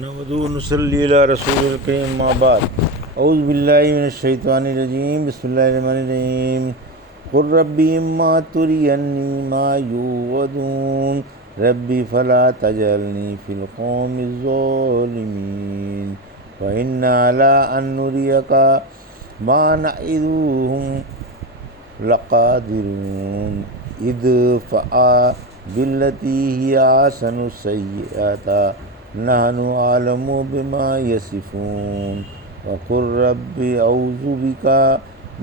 نحمدہ و نصلی علی رسول الکریم اما بعد اعوذ باللہ من الشیطان الرجیم بسم اللہ الرحمن الرحیم قل ربی اما ترینی ما یوعدون ربی فلا تجعلنی فی القوم الظالمین وإنا علی ان نریک ما نعدهم لقادرون ادفع بالتی ہی احسن السیئۃ نحن اعلم بما یصفون وقل رب اعوذ بک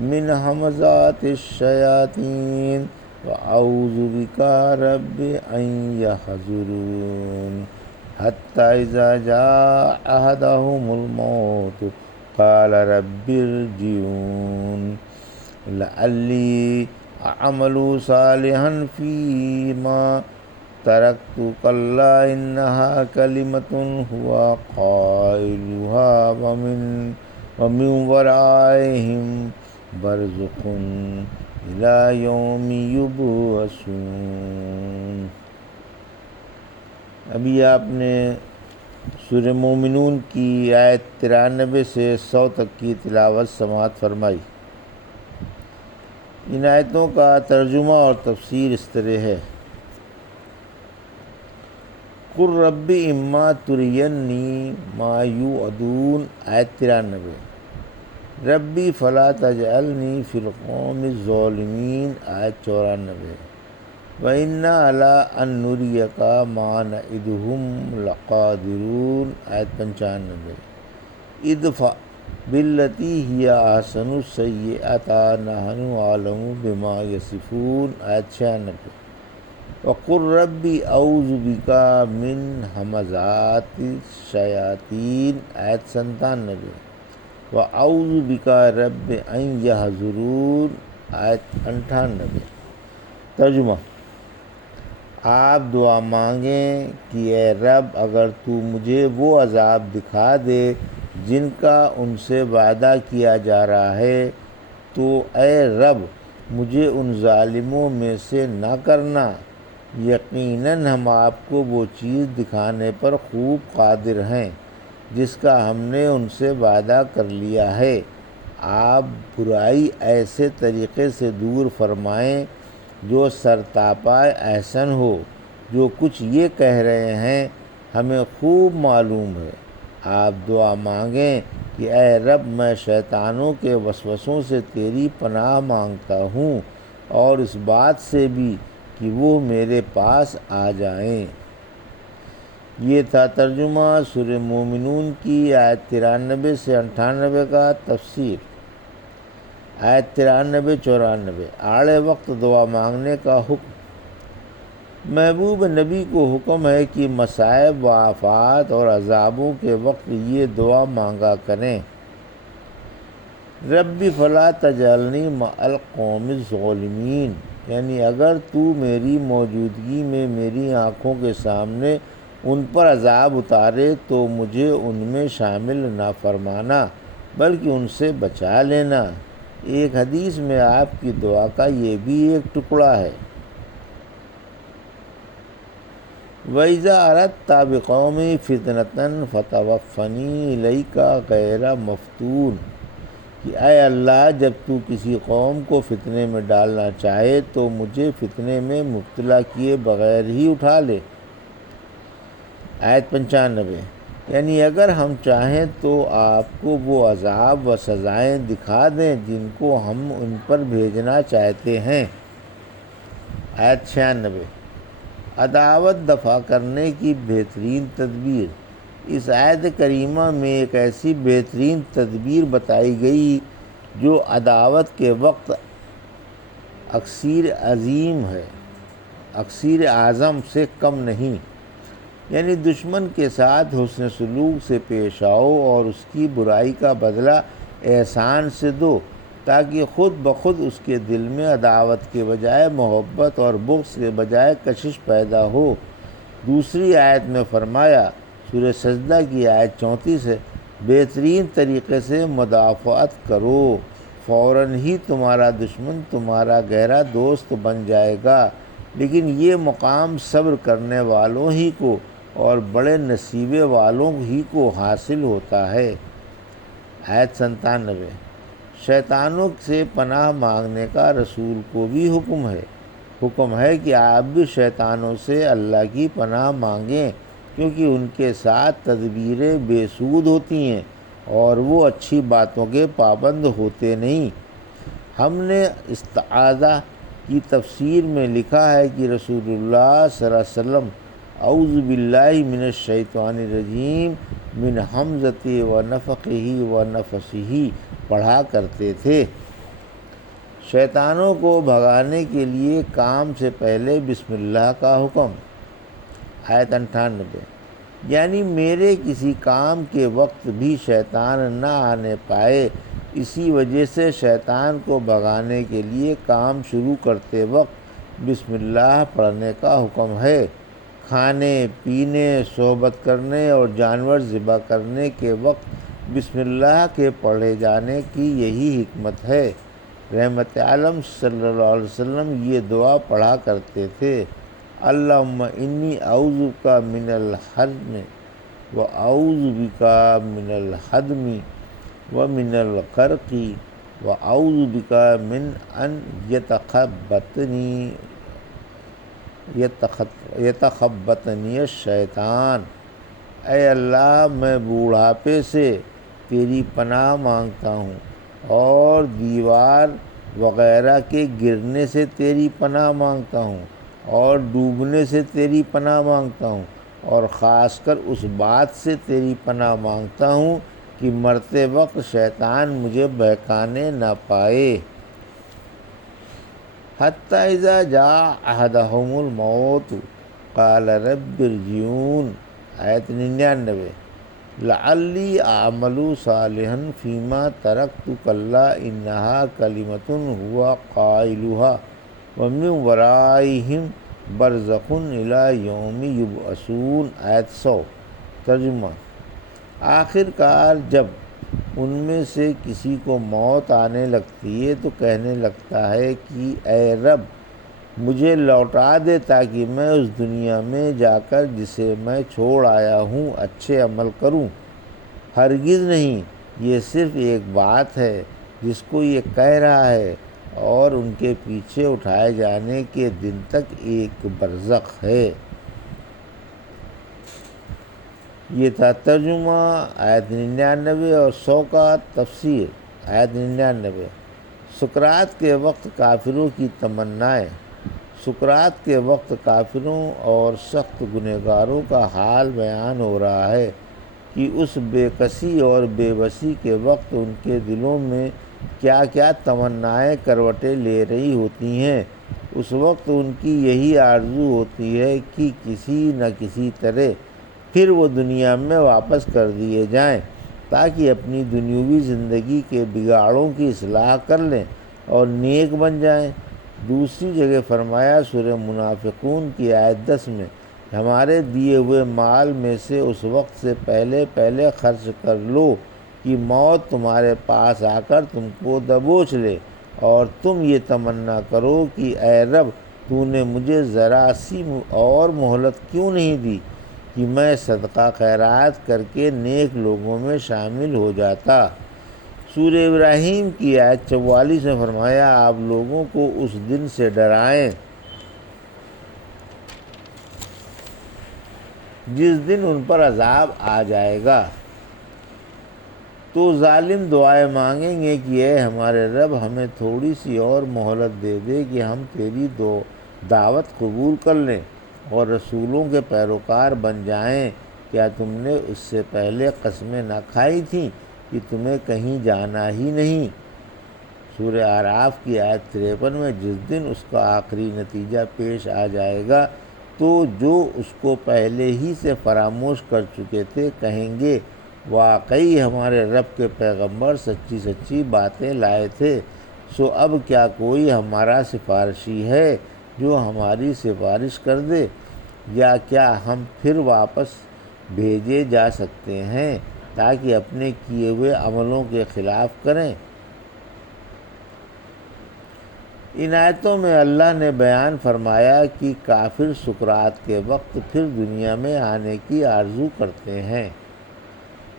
من همزات الشیاطین واعوذ بک رب ان یحضرون حتی اذا جاء احدهم الموت قال رب ارجعون لعلی اعمل صالحا فیما ترکت کلا انہا کلمۃ هو قائلها ومن ورائهم برزخ الی یوم یبعثون۔ ابھی آپ نے سورہ مومنون کی آیت 93 سے 100 تک کی تلاوت سماعت فرمائی۔ ان آیتوں کا ترجمہ اور تفسیر اس طرح ہے: قل رب اما ترینی ما یوعدون آیت 93، ربی فلا تجعلنی فی القوم الظالمین آیت 94، وإنا علی ان نریک ما نعدهم لقادرون آیت 95، ادفع بالتی ہی احسن السیئۃ نحن اعلم بما یصفون آیت 96، وقل ربی اعوذ بک من همزات الشیاطین آیت 97، واعوذ بک رب ان یحضرون آیت 98۔ ترجمہ: آپ دعا مانگیں کہ اے رب اگر تو مجھے وہ عذاب دکھا دے جن کا ان سے وعدہ کیا جا رہا ہے تو اے رب مجھے ان ظالموں میں سے نہ کرنا، یقیناً ہم آپ کو وہ چیز دکھانے پر خوب قادر ہیں جس کا ہم نے ان سے وعدہ کر لیا ہے۔ آپ برائی ایسے طریقے سے دور فرمائیں جو سرتاپائے احسن ہو۔ جو کچھ یہ کہہ رہے ہیں ہمیں خوب معلوم ہے۔ آپ دعا مانگیں کہ اے رب میں شیطانوں کے وسوسوں سے تیری پناہ مانگتا ہوں اور اس بات سے بھی کہ وہ میرے پاس آ جائیں۔ یہ تھا ترجمہ سورہ مومنون کی آیت 93 سے 98 کا۔ تفسیر: آیت 93-94 آڑے وقت دعا مانگنے کا حکم۔ محبوب نبی کو حکم ہے کہ مصائب و آفات اور عذابوں کے وقت یہ دعا مانگا کریں: ربی فلا تجعلنی مع القوم الظالمین، یعنی اگر تو میری موجودگی میں میری آنکھوں کے سامنے ان پر عذاب اتارے تو مجھے ان میں شامل نہ فرمانا بلکہ ان سے بچا لینا۔ ایک حدیث میں آپ کی دعا کا یہ بھی ایک ٹکڑا ہے: وَإِذَا أَرَدْتَ بِقَوْمٍ فِتْنَةً فَتَوَفَّنِي إِلَيْكَ غَيْرَ مَفْتُونٍ، کہ اے اللہ جب تو کسی قوم کو فتنے میں ڈالنا چاہے تو مجھے فتنے میں مبتلا کیے بغیر ہی اٹھا لے۔ آیت 95، یعنی اگر ہم چاہیں تو آپ کو وہ عذاب و سزائیں دکھا دیں جن کو ہم ان پر بھیجنا چاہتے ہیں۔ آیت 96، عداوت دفع کرنے کی بہترین تدبیر۔ اس آیت کریمہ میں ایک ایسی بہترین تدبیر بتائی گئی جو عداوت کے وقت اکثیر اعظم سے کم نہیں، یعنی دشمن کے ساتھ حسن سلوک سے پیش آؤ اور اس کی برائی کا بدلہ احسان سے دو تاکہ خود بخود اس کے دل میں عداوت کے بجائے محبت اور بغض کے بجائے کشش پیدا ہو۔ دوسری آیت میں فرمایا، سورہ سجدہ کی آیت 34 ہے، بہترین طریقے سے مدافعت کرو، فوراً ہی تمہارا دشمن تمہارا گہرا دوست بن جائے گا، لیکن یہ مقام صبر کرنے والوں ہی کو اور بڑے نصیبے والوں ہی کو حاصل ہوتا ہے۔ آیت 97۔ شیطانوں سے پناہ مانگنے کا رسول کو بھی حکم ہے کہ آپ بھی شیطانوں سے اللہ کی پناہ مانگیں، کیونکہ ان کے ساتھ تدبیریں بے سود ہوتی ہیں اور وہ اچھی باتوں کے پابند ہوتے نہیں۔ ہم نے استعاذہ کی تفسیر میں لکھا ہے کہ رسول اللہ صلی اللہ علیہ وسلم اعوذ باللہ من الشیطان الرجیم من حمزۃ ونفخہ ونفثہ پڑھا کرتے تھے۔ شیطانوں کو بھگانے کے لیے کام سے پہلے بسم اللہ کا حکم۔ آیت 98۔ یعنی میرے کسی کام کے وقت بھی شیطان نہ آنے پائے، اسی وجہ سے شیطان کو بھگانے کے لیے کام شروع کرتے وقت بسم اللہ پڑھنے کا حکم ہے۔ کھانے پینے، صحبت کرنے اور جانور ذبح کرنے کے وقت بسم اللہ کے پڑھے جانے کی یہی حکمت ہے۔ رحمت عالم صلی اللہ علیہ وسلم یہ دعا پڑھا کرتے تھے: اللہم انی اعوذ بک من الحزن و اعوذ بک من الہدم و من الغرق و اعوذ بک من ان یتخبطنی الشیطان۔ اے اللہ، میں بوڑھاپے سے تیری پناہ مانگتا ہوں، اور دیوار وغیرہ کے گرنے سے تیری پناہ مانگتا ہوں، اور ڈوبنے سے تیری پناہ مانگتا ہوں، اور خاص کر اس بات سے تیری پناہ مانگتا ہوں کہ مرتے وقت شیطان مجھے بہکانے نہ پائے۔ حتیٰ اذا جاء احدهم الموت قال رب ارجعون۔ آیت 99۔ لعلی اعمل صالحا فیما ترکت کلا انہا کلمۃ هو قائلها ومن ورائہم برزخ الی یوم یبعثون۔ آیت 100۔ ترجمہ: آخر کار جب ان میں سے کسی کو موت آنے لگتی ہے تو کہنے لگتا ہے کہ اے رب، مجھے لوٹا دے تاکہ میں اس دنیا میں جا کر جسے میں چھوڑ آیا ہوں اچھے عمل کروں۔ ہرگز نہیں، یہ صرف ایک بات ہے جس کو یہ کہہ رہا ہے، اور ان کے پیچھے اٹھائے جانے کے دن تک ایک برزخ ہے۔ یہ تھا ترجمہ آیت 99 اور 100 کا تفسیر۔ آیت 99۔ سکرات کے وقت کافروں کی تمنائیں۔ سکرات کے وقت کافروں اور سخت گنہگاروں کا حال بیان ہو رہا ہے کہ اس بے کسی اور بے بسی کے وقت ان کے دلوں میں کیا کیا تمنائیں کروٹیں لے رہی ہوتی ہیں۔ اس وقت ان کی یہی آرزو ہوتی ہے کہ کسی نہ کسی طرح پھر وہ دنیا میں واپس کر دیے جائیں تاکہ اپنی دنیوی زندگی کے بگاڑوں کی اصلاح کر لیں اور نیک بن جائیں۔ دوسری جگہ فرمایا سورہ منافقون کی آیت 10 میں: ہمارے دیے ہوئے مال میں سے اس وقت سے پہلے پہلے خرچ کر لو کہ موت تمہارے پاس آ کر تم کو دبوچ لے، اور تم یہ تمنا کرو کہ اے رب، تو نے مجھے ذرا سی اور مہلت کیوں نہیں دی کہ میں صدقہ خیرات کر کے نیک لوگوں میں شامل ہو جاتا۔ سورہ ابراہیم کی آیت 44 میں فرمایا: آپ لوگوں کو اس دن سے ڈرائیں جس دن ان پر عذاب آ جائے گا۔ تو ظالم دعائیں مانگیں گے کہ اے ہمارے رب، ہمیں تھوڑی سی اور مہلت دے دے کہ ہم تیری دعوت قبول کر لیں اور رسولوں کے پیروکار بن جائیں۔ کیا تم نے اس سے پہلے قسمیں نہ کھائی تھیں کہ تمہیں کہیں جانا ہی نہیں؟ سورہ اعراف کی آیت 53 میں: جس دن اس کا آخری نتیجہ پیش آ جائے گا تو جو اس کو پہلے ہی سے فراموش کر چکے تھے کہیں گے، واقعی ہمارے رب کے پیغمبر سچی سچی باتیں لائے تھے، سو اب کیا کوئی ہمارا سفارشی ہے جو ہماری سفارش کر دے، یا کیا ہم پھر واپس بھیجے جا سکتے ہیں تاکہ اپنے کیے ہوئے عملوں کے خلاف کریں؟ ان آیتوں میں اللہ نے بیان فرمایا کہ کافر سکرات کے وقت پھر دنیا میں آنے کی آرزو کرتے ہیں،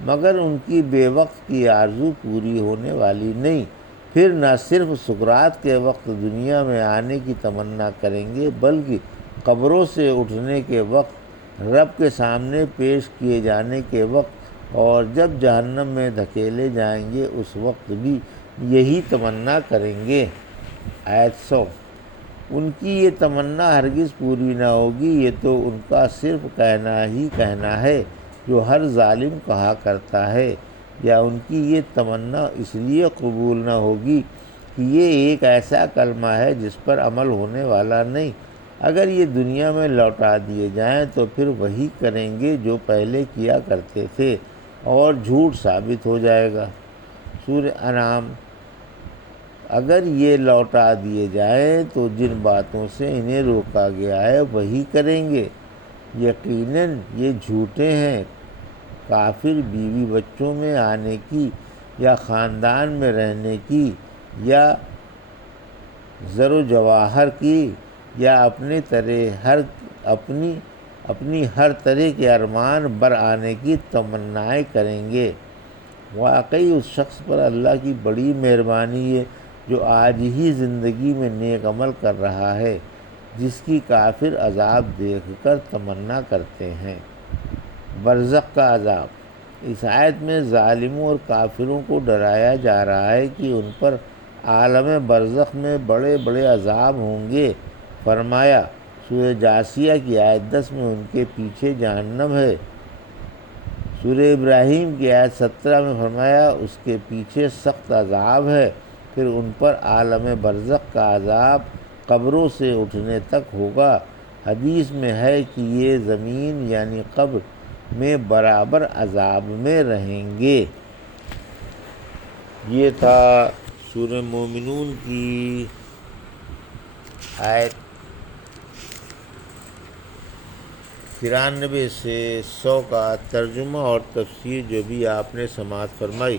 مگر ان کی بے وقت کی آرزو پوری ہونے والی نہیں۔ پھر نہ صرف سکرات کے وقت دنیا میں آنے کی تمنا کریں گے، بلکہ قبروں سے اٹھنے کے وقت، رب کے سامنے پیش کیے جانے کے وقت، اور جب جہنم میں دھکیلے جائیں گے اس وقت بھی یہی تمنا کریں گے۔ آیت 100۔ ان کی یہ تمنا ہرگز پوری نہ ہوگی، یہ تو ان کا صرف کہنا ہی کہنا ہے جو ہر ظالم کہا کرتا ہے، یا ان کی یہ تمنا اس لیے قبول نہ ہوگی کہ یہ ایک ایسا کلمہ ہے جس پر عمل ہونے والا نہیں۔ اگر یہ دنیا میں لوٹا دیے جائیں تو پھر وہی کریں گے جو پہلے کیا کرتے تھے، اور جھوٹ ثابت ہو جائے گا۔ سورہ انعام۔ اگر یہ لوٹا دیے جائیں تو جن باتوں سے انہیں روکا گیا ہے وہی کریں گے، یقیناً یہ جھوٹے ہیں۔ کافر بیوی بچوں میں آنے کی، یا خاندان میں رہنے کی، یا زر و جواہر کی، یا اپنی ہر طرح کے ارمان بر آنے کی تمنائیں کریں گے۔ واقعی اس شخص پر اللہ کی بڑی مہربانی ہے جو آج ہی زندگی میں نیک عمل کر رہا ہے، جس کی کافر عذاب دیکھ کر تمنا کرتے ہیں۔ برزخ کا عذاب۔ اس آیت میں ظالموں اور کافروں کو ڈرایا جا رہا ہے کہ ان پر عالم برزخ میں بڑے بڑے عذاب ہوں گے۔ فرمایا، سورہ جاثیہ کی آیت 10 میں ان کے پیچھے جہنم ہے۔ سورہ ابراہیم کی آیت 17 میں فرمایا اس کے پیچھے سخت عذاب ہے، پھر ان پر عالم برزخ کا عذاب قبروں سے اٹھنے تک ہوگا۔ حدیث میں ہے کہ یہ زمین یعنی قبر میں برابر عذاب میں رہیں گے۔ یہ تھا سورہ مومنون کی آیت 93 سے 100 کا ترجمہ اور تفسیر جو بھی آپ نے سماعت فرمائی۔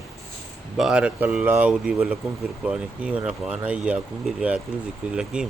بارک اللہ لی و لکم فی القرآن الحکیم و نفعنی ایاکم برایات الذکر الحکیم۔